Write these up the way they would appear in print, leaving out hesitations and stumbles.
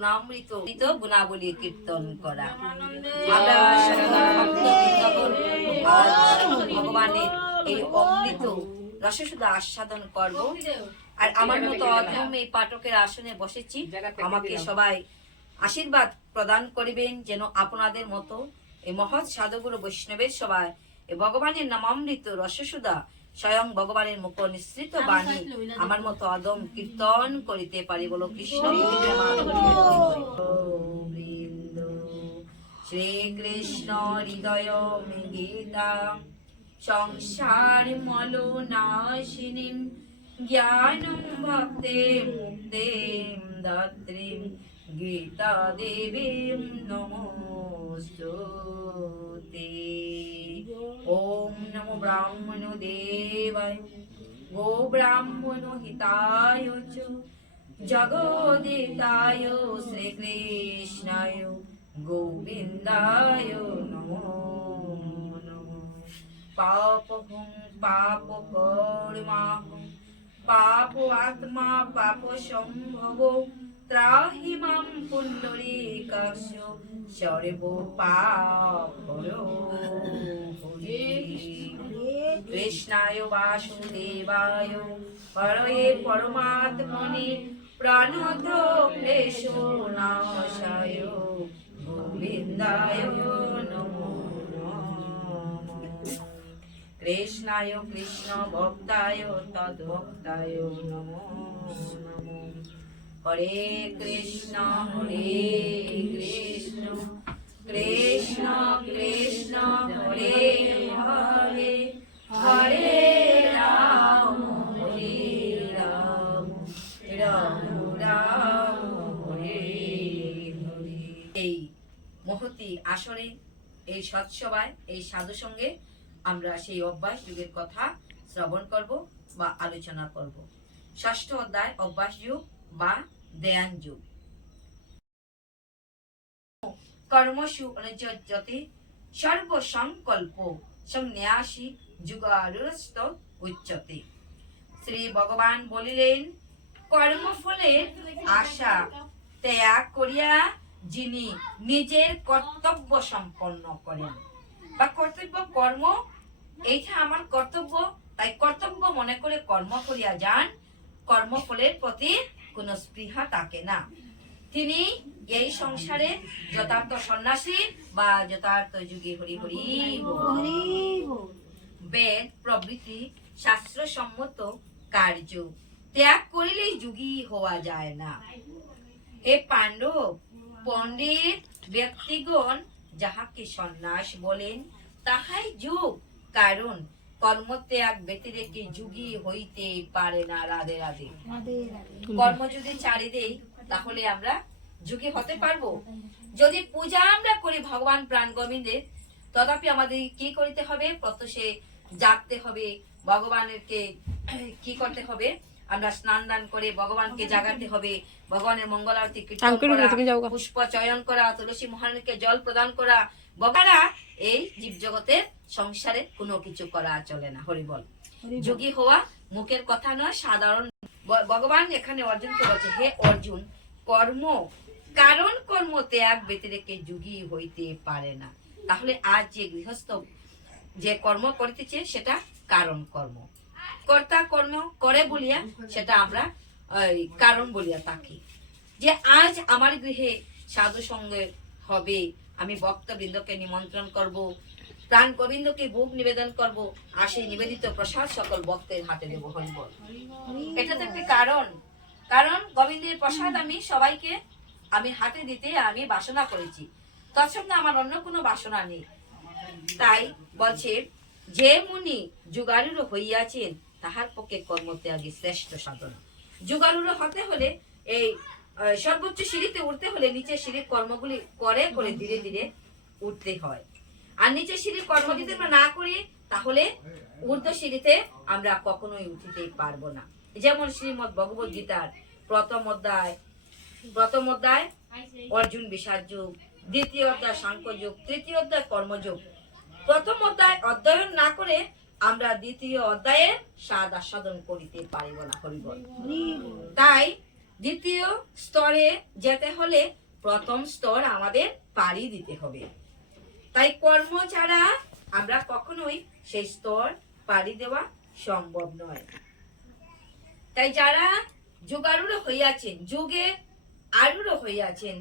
গুণামৃত গুণাবলী কীর্তন করা। ভগবানের এই অমৃত রসসুধা আস্বাদন করব। আর আমার মতো অধম এই পাঠকের আসনে বসেছি, আমাকে সবাই আশীর্বাদ প্রদান করিবেন যেন আপনাদের মতো এই মহৎ সাধুগুরু বৈষ্ণবের সবাই এই ভগবানের নামামৃত রসসুধা স্বয়ং ভগবানের মুখ নিঃসৃত বাণী আমার মতো অদম কীর্তন করিতে পারি। বলো কৃষ্ণ শ্রীকৃষ্ণ হৃদয় গীতা সংসার মলনাশিনীম জ্ঞানম ভক্তে মুক্তে দাত্রীম গীতা দেবীম নমস্তুতে। ওম নমো ব্রাহ্মণ দেবায় গো ব্রাহ্মণ হিতায় চ জগদিতায় শ্রীকৃষ্ণায় গোবিন্দায় নমো নমঃ। পাপহং পাপ কর্মাহং পাপ আত্মা পাপ সম্ভব ত্রাহি মাম পুণ্ডরীকাক্ষ সর্ব পাপহরো হরি। কৃষ্ণায় বাসুদেবায় হরয়ে পরমাত্মনে প্রণত ক্লেশনাশায় গোবিন্দায় নমো নমঃ। কৃষ্ণায় কৃষ্ণ ভক্তায় তদ্ভক্তায় নমো নমঃ। হরে কৃষ্ণ কৃষ্ণ কৃষ্ণ হরে হরে হরে রাম রাম রাম হরে হরে। এই মহতি আসরে এই সৎসভায় এই সাধু সঙ্গে আমরা সেই অভ্যাস যুগের কথা শ্রবণ করব বা আলোচনা করব। ষষ্ঠ অধ্যায় অভ্যাস যুগ বা ধ্যান যুগ। কর্মসু অনুযোজ্যতে সর্বসংকল্প সংন্যাসী যুগারুরস্ত উচ্যতে। শ্রী ভগবান বলিলেন, কর্মফলের আশা ত্যাগ করিয়া যিনি নিজের কর্তব্য সম্পন্ন করেন বা কর্তব্য কর্ম, এইটা আমার কর্তব্য তাই কর্তব্য মনে করে কর্ম করিয়া যান, কর্মফলের প্রতি কোনো স্পৃহা থাকে না, তিনি এই সংসারে যথার্থ সন্ন্যাসী বা যথার্থ যুগে। হরি হরি বেদ প্রভৃতি শাস্ত্রসম্মত কার্য ত্যাগ করিলেই যুগী হওয়া যায় না। হে পাণ্ডব, পণ্ডিত ব্যক্তিগণ যাহাকে সন্ন্যাস বলেন তাহাই যুগ, কারণ কর্মত্যাগ ব্যতিরেকে যুগী হইতে পারে না। রাধে রাধে। কর্ম যদি ছাড়ি দেই তাহলে আমরা যুগী হতে পারবো? যদি পূজা আমরা করি ভগবান প্রাণ গোবিন্দের, তথাপি আমাদের কি করতে হবে? প্রত্যুষে জাগতে হবে, ভগবানকে কি করতে হবে? আমরা স্নান দান করে ভগবানকে জাগাতে হবে, ভগবানের মঙ্গল আরতি কীর্তন করা, পুষ্প চয়ন করা, তুলসী মহারানীকে জল প্রদান করা, বকারা এই জীব জগতের সংসারে কোনো কিছু করা চলে না। হরি বল। যোগী হওয়া মুখের কথা নয়, সাধারণ। ভগবান এখানে অর্জুনকে বলছে, হে অর্জুন, কর্ম কারণ কর্ম ত্যাগ ব্যতিরেকে যোগী হইতে পারে না। তাহলে আজ যে গৃহস্থ যে কর্ম করিতেছে সেটা কারণ কর্ম, কর্তা কর্ম করে বলিয়া সেটা আমরা কারণ বলিয়া থাকি। যে আজ আমার গৃহে সাধু সঙ্গে হবে, আমি ভক্তবৃন্দকে নিমন্ত্রণ করব, প্রাণ গোবিন্দকে ভোগ নিবেদন করব, আর সেই নিবেদিত প্রসাদ সকল ভক্তের হাতে দেব। হরি বল। এটা তো একটি কারণ। কারণ গোবিন্দের প্রসাদ আমি সবাইকে আমি হাতে দিতে আমি বাসনা করেছি, তৎসঙ্গে আমার অন্য কোনো বাসনা নেই। তাই বলছে, যে মুনি যুগারুর হইয়াছেন তাহার পক্ষে কর্মত্যাগী শ্রেষ্ঠ সাধনা। যুগারুর হতে হলে এই সর্বোচ্চ সিঁড়িতে উঠতে হলে নিচের সিঁড়ির কর্মগুলি করে করে ধীরে ধীরে উঠতে হয়। আর নিচের সিঁড়ির কর্ম যদি আমরা না করি তাহলে ঊর্ধ্ব সিঁড়িতে আমরা কখনোই উঠিতে পারবো না। যেমন শ্রীমদ্ ভগবত গীতার প্রথম অধ্যায় অর্জুন বিষাদ যুগ, দ্বিতীয় অধ্যায় সাংখ্য যুগ, তৃতীয় অধ্যায় কর্মযোগ। প্রথম অধ্যায় অধ্যয়ন না করে আমরা দ্বিতীয় অধ্যায়ে স্বাদ আস্বাদন করিতে পারিব না। হরি বল। তাই দ্বিতীয় স্তরে যেতে হলে প্রথম স্তর আমাদের পাড়ি দিতে হবে। তাই কর্ম ছাড়া আমরা কখনোই সেই স্তর পাড়ি দেওয়া সম্ভব নয়। তাই যারা যুগারূঢ় হইয়াছেন, যুগে আরূঢ় হইয়াছেন,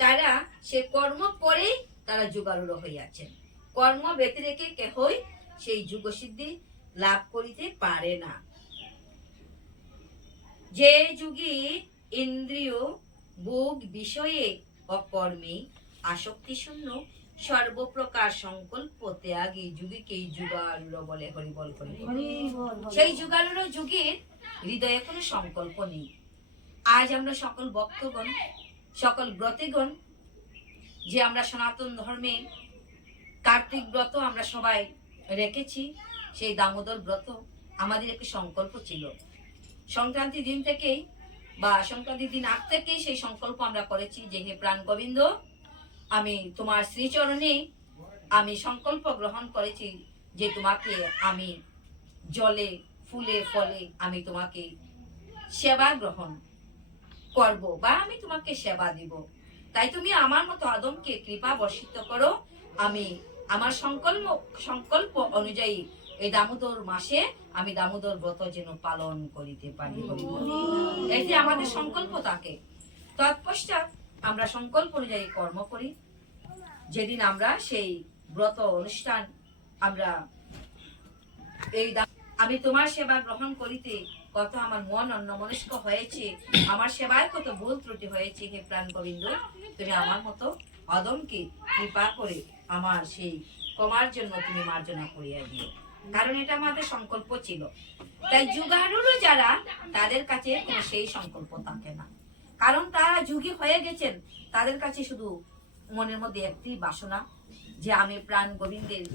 তারা সে কর্ম করেই তারা যুগারূঢ় হইয়াছেন। কর্ম ব্যতিরেকে কেহই সেই যুগসিদ্ধি লাভ করিতে পারে না। যে যুগে ইন্দ্রিয় ভোগ বিষয়ে অকর্মে আসক্তি শূন্য, সর্বপ্রকার সংকল্প ত্যাগী যুগীকেই যুগারূঢ় বলে। হরি বল হরি বল। সেই যুগারূঢ় যুগের হৃদয়ে কোনো সংকল্প নেই। আজ আমরা সকল ভক্তগণ, সকল ব্রতীগণ, যে আমরা সনাতন ধর্মে কার্তিক ব্রত আমরা সবাই রেখেছি, সেই দামোদর ব্রত আমাদের একটি সংকল্প ছিল। সংক্রান্তি দিন থেকেই বা সংক্রান্তির দিন আগ থেকেই সেই সংকল্প আমরা করেছি যে হে প্রাণ গোবিন্দ, আমি তোমার শ্রীচরণে আমি সংকল্প গ্রহণ করেছি যে তোমাকে আমি জলে ফুলে ফলে আমি তোমাকে সেবা গ্রহণ করব বা আমি তোমাকে সেবা দিব। তাই তুমি আমার মতো আদমকে কৃপা বর্ষিত করো, আমি আমার সংকল্প অনুযায়ী এই দামোদর মাসে আমি দামোদর ব্রত যেন পালন করিতে পারি। এই যে আমাদের সংকল্প থাকে, তৎপশ্চাৎ আমরা সংকল্প অনুযায়ী কর্ম করি। যেদিন আমরা সেই ব্রত অনুষ্ঠান আমরা এই আমি তোমার সেবা গ্রহণ করিতে কত আমার মন অন্যমনস্ক হয়েছে, আমার সেবায় কত ভুল ত্রুটি হয়েছে, হে প্রাণ গোবিন্দ তুমি আমার মতো অদমকে কৃপা করে আমার সেই ক্ষমার জন্য তুমি মার্জনা করিয়া দিও। কারণ এটা আমাদের সংকল্প ছিল। তাই যুগারূঢ় যারা, তাদের কাছে কোনো সেই সংকল্প থাকে না, কারণ তারা যুগী হয়ে গেছেন। তাদের কাছে শুধু মনের মধ্যে একটি বাসনা যে আমি প্রাণ গোবিন্দের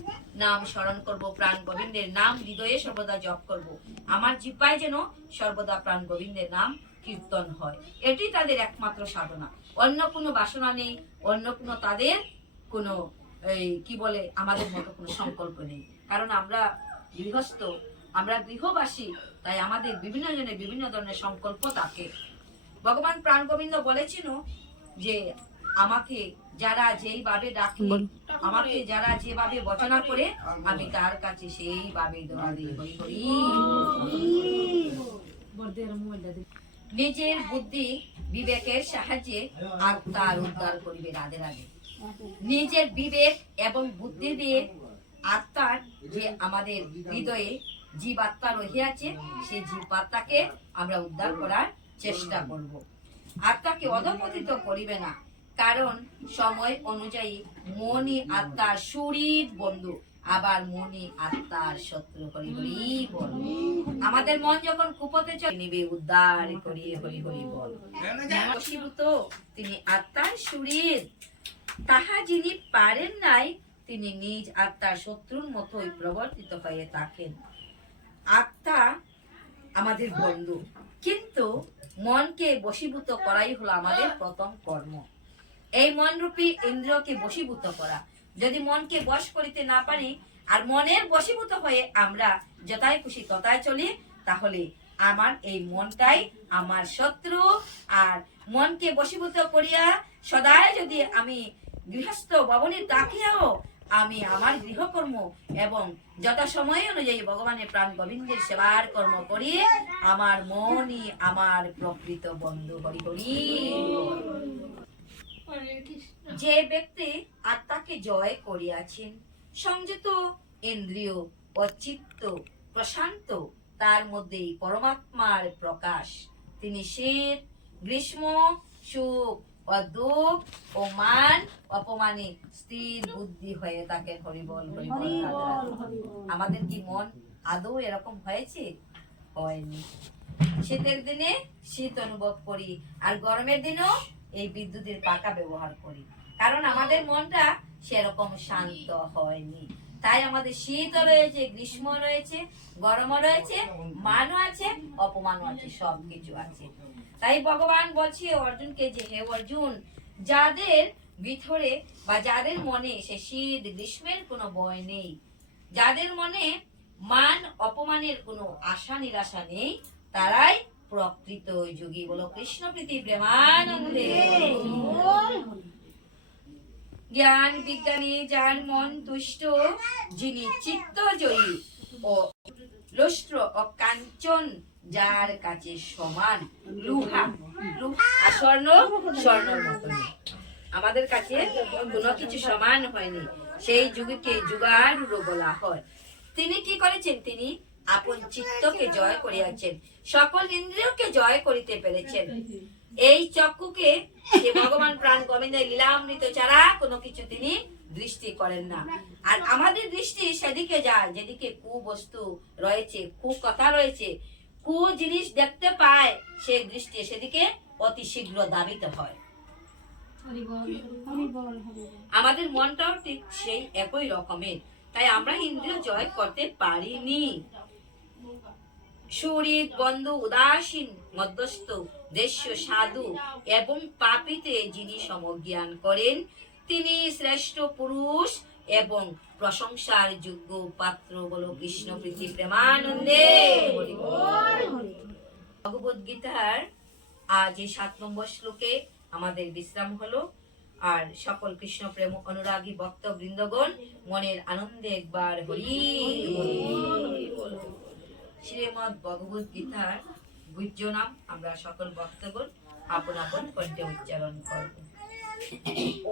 নাম স্মরণ করব, প্রাণ গোবিন্দের নাম হৃদয়ে সর্বদা জপ করব, আমার জিহ্বায় যেন সর্বদা প্রাণ গোবিন্দের নাম কীর্তন হয়। এটি তাদের একমাত্র সাধনা। অন্য কোনো বাসনা নেই, অন্য কোনো তাদের কোনো কি বলে আমাদের মতো কোনো সংকল্প নেই। কারণ আমরা গৃহস্থ, আমরা গৃহবাসী, তাই আমাদের বিভিন্ন জনের বিভিন্ন ধরনের সংকল্প থাকে। ভগবান প্রাণ গোবিন্দ বলেছেন যে আমাকে যারা যেইভাবে ডাকে, আমাকে যারা যেভাবে বচনা করে, আমি তার কাছে সেইভাবে দোয়া দিই। হরি হরি। নিজের বুদ্ধি বিবেকের সাহায্যে আত্মার উদ্ধার করিবে। রাধে রাধে। নিজের বিবেক এবং বুদ্ধি দিয়ে আত্মার যে আমাদের হৃদয়ে জীবাত্মা রহিয়াছে, সেই জীবাত্মাকে আমরা উদ্ধার করার চেষ্টা করব। আত্মাকে অধঃপতিত করিবে না, কারণ সময় অনুযায়ী মনই আত্মার শরীর বন্ধু, আবার মনই আত্মার শত্রু। হরি হরি বল। আমাদের মন যখন কুপথে চলে নিবে, উদ্ধার করিয়ে হরি হরি বল। বশীভূত তিনি আত্মার শরীর, তাহা যিনি পারেন নাই, তিনি নিজ আত্মার শত্রুর মতোই প্রবর্তিত হয়ে থাকেন। আত্মা আমাদের বন্ধু, কিন্তু মনকে বশীভূত করাই হলো আমাদের প্রথম কর্ম। এই মনরূপী ইন্দ্রিয়কে বশীভূত করা। যদি মনকে বশ করিতে না পারি আর মনের বশীভূত হয়ে আমরা যথায় খুশি তথায় চলি, তাহলে আমার এই মনটাই আমার শত্রু। আর মনকে বশীভূত করিয়া সদাই যদি আমি গৃহস্থ ভবনে তাকিয়াও আমি আমার গৃহকর্ম এবং যথাসময় অনুযায়ী ভগবানের প্রাণ গোবিন্দের সেবার কর্ম করি, আমার মনই আমার প্রকৃত বন্ধু। হরি হরি। যে ব্যক্তি আত্মাকে জয় করিয়াছেন, সংযত ইন্দ্রিয় ও চিত্ত প্রশান্ত, তার মধ্যে পরমাত্মার প্রকাশ। তিনি শীত গ্রীষ্ম, সুখ ও দুঃখ ও মান অপমানে স্থির বুদ্ধি হয়ে থাকেন। হরি বল হরি বল। আমাদের কি মন আদৌ এরকম হয়েছে? হয়নি। শীতের দিনে শীত অনুভব করি, আর গরমের দিনেও এই বিদ্যুতের পাখা ব্যবহার করি, কারণ আমাদের মনটা সেরকম শান্ত হয়নি। তাই আমাদের শীতও রয়েছে, গ্রীষ্ম রয়েছে, গরমও রয়েছে, মানও আছে, অপমানও আছে, সবকিছু আছে। তাই ভগবান বলছে অর্জুনকে যে হে অর্জুন, যাদের ভিতরে বা যাদের মনে সে শীত গ্রীষ্মের কোনো ভয় নেই, যাদের মনে মান অপমানের কোনো আশা নিরাশা নেই, তারাই প্রকৃত যোগী। বলো কৃষ্ণ প্রীতি প্রেমানন্দে। জ্ঞান বিজ্ঞানী যার মন তুষ্ট, যিনি চিত্ত জয়ী ও লুষ্ট্র ও কাঞ্চন যার কাছে সমান। লুহা আর স্বর্ণ স্বর্ণের মতো। আমাদের কাছে কোনো কিছু সমান হয়নি, সেই যুগকে যুগারূঢ় বলা হয়। তিনি কি করেছেন? তিনি আপন চিত্তকে জয় করিয়াছেন, সকল ইন্দ্রিয়কে জয় করিতে পেরেছেন। এই চক্ষুকে যে ভগবান প্রাণ গোবিন্দের লীলামৃত ছাড়া কোনো কিছু তিনি দৃষ্টি করেন না। আর আমাদের দৃষ্টি সেদিকে যায় যেদিকে কুবস্তু রয়েছে, কুকথা রয়েছে, কু জিনিস দেখতে পায়, সেই দৃষ্টি সেদিকে অতি শীঘ্র ধাবিত হয়। আমাদের মনটাও ঠিক সেই একই রকমের, তাই আমরা ইন্দ্রিয় জয় করতে পারিনি। সুহৃদ বন্ধু উদাসীন মধ্যস্থ দেশ্য সাধু এবং পাপীতে যিনি সমজ্ঞান করেন, তিনি শ্রেষ্ঠ পুরুষ এবং প্রশংসার যোগ্য পাত্র। বলো কৃষ্ণ প্রীতি প্রেমানন্দে। ভগবদ গীতার আজ এই 7 নম্বর শ্লোকে আমাদের বিশ্রাম হলো। আর সকল কৃষ্ণ প্রেম অনুরাগী ভক্ত বৃন্দগণ মনের আনন্দে একবার হরি বল। শ্রীমদ্ ভগবদ গীতার গুহ্য নাম আমরা সকল ভক্তগণ আপন আপন কণ্ঠে উচ্চারণ করব।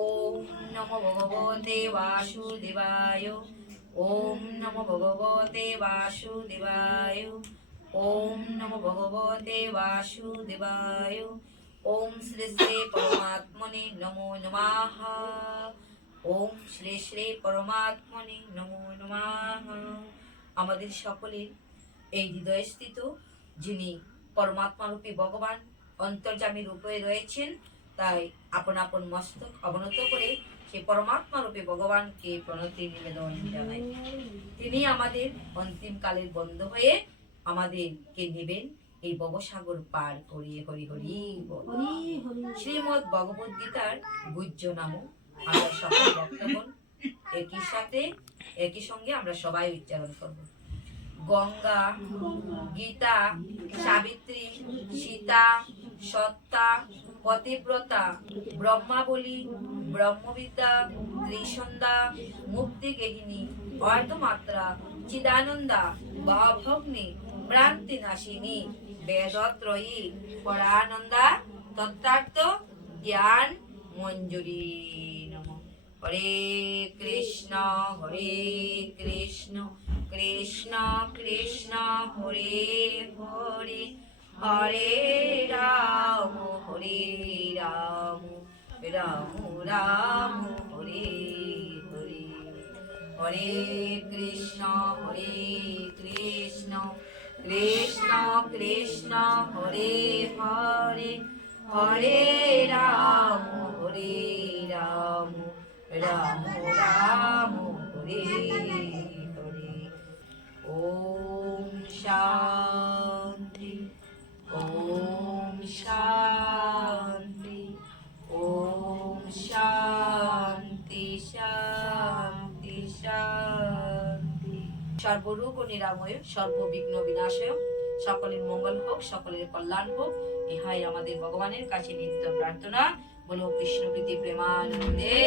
ওম নমো ভগবতে বাসুদেবায়। ওম নমো ভগবতে বাসুদেবায়। ওম নমো ভগবতে বাসুদেবায়। ওম শ্রী শ্রী পরমাত্মনে নমো নমঃ। ওম শ্রী শ্রী পরমাত্মনে নমো নমঃ। আমাদের সকলের এই হৃদয়স্থিত যিনি পরমাত্মারূপী ভগবান অন্তর্যামী রূপে রয়েছেন, তাই আপন আপন মস্তক অবনত করে সেই পরমাত্মারূপী ভগবানকে প্রণতি নিবেদন জানাই। তিনি আমাদের অন্তিম কালের বন্ধু হয়ে আমাদেরকে নেবেন এই ভবসাগর পার করিয়ে। হরি হরি বল। শ্রীমদ্ ভগবদ গীতার গুহ্য নাম আমরা সকল ভক্তগণ একই সাথে একই সঙ্গে আমরা সবাই উচ্চারণ করব। গঙ্গা, গীতা, সাবিত্রী, সীতা, সত্তা, পতিব্রতা, ব্রহ্মাবলী, ব্রহ্মবিদ্যা, ত্রিসন্ধ্যা, মুক্তিগেহিনী, অর্ধমাত্রা, চিদানন্দা, ভবগ্নি, ভ্রান্তি নাশিনী, বেদত্রয়ী, পরানন্দা, তত্ত্বার্থ জ্ঞান মঞ্জুরি। নমঃ। হরে কৃষ্ণ হরে কৃষ্ণ কৃষ্ণ কৃষ্ণ হরে হরে, হরে রাম রাম রাম হরে হরে। হরে কৃষ্ণ কৃষ্ণ কৃষ্ণ হরে হরে, হরে রাম রাম রাম হরে হরে। ওম শান্তি ওম শান্তি ওম শান্তি শান্তি শান্তি। সর্বরোগ নিরাময়, সর্ববিঘ্ন বিনাশয়, সকলের মঙ্গল হোক, সকলের কল্যাণ হোক, ইহাই আমাদের ভগবানের কাছে নিত্য প্রার্থনা। বলো কৃষ্ণ প্রীতি প্রেমানন্দে।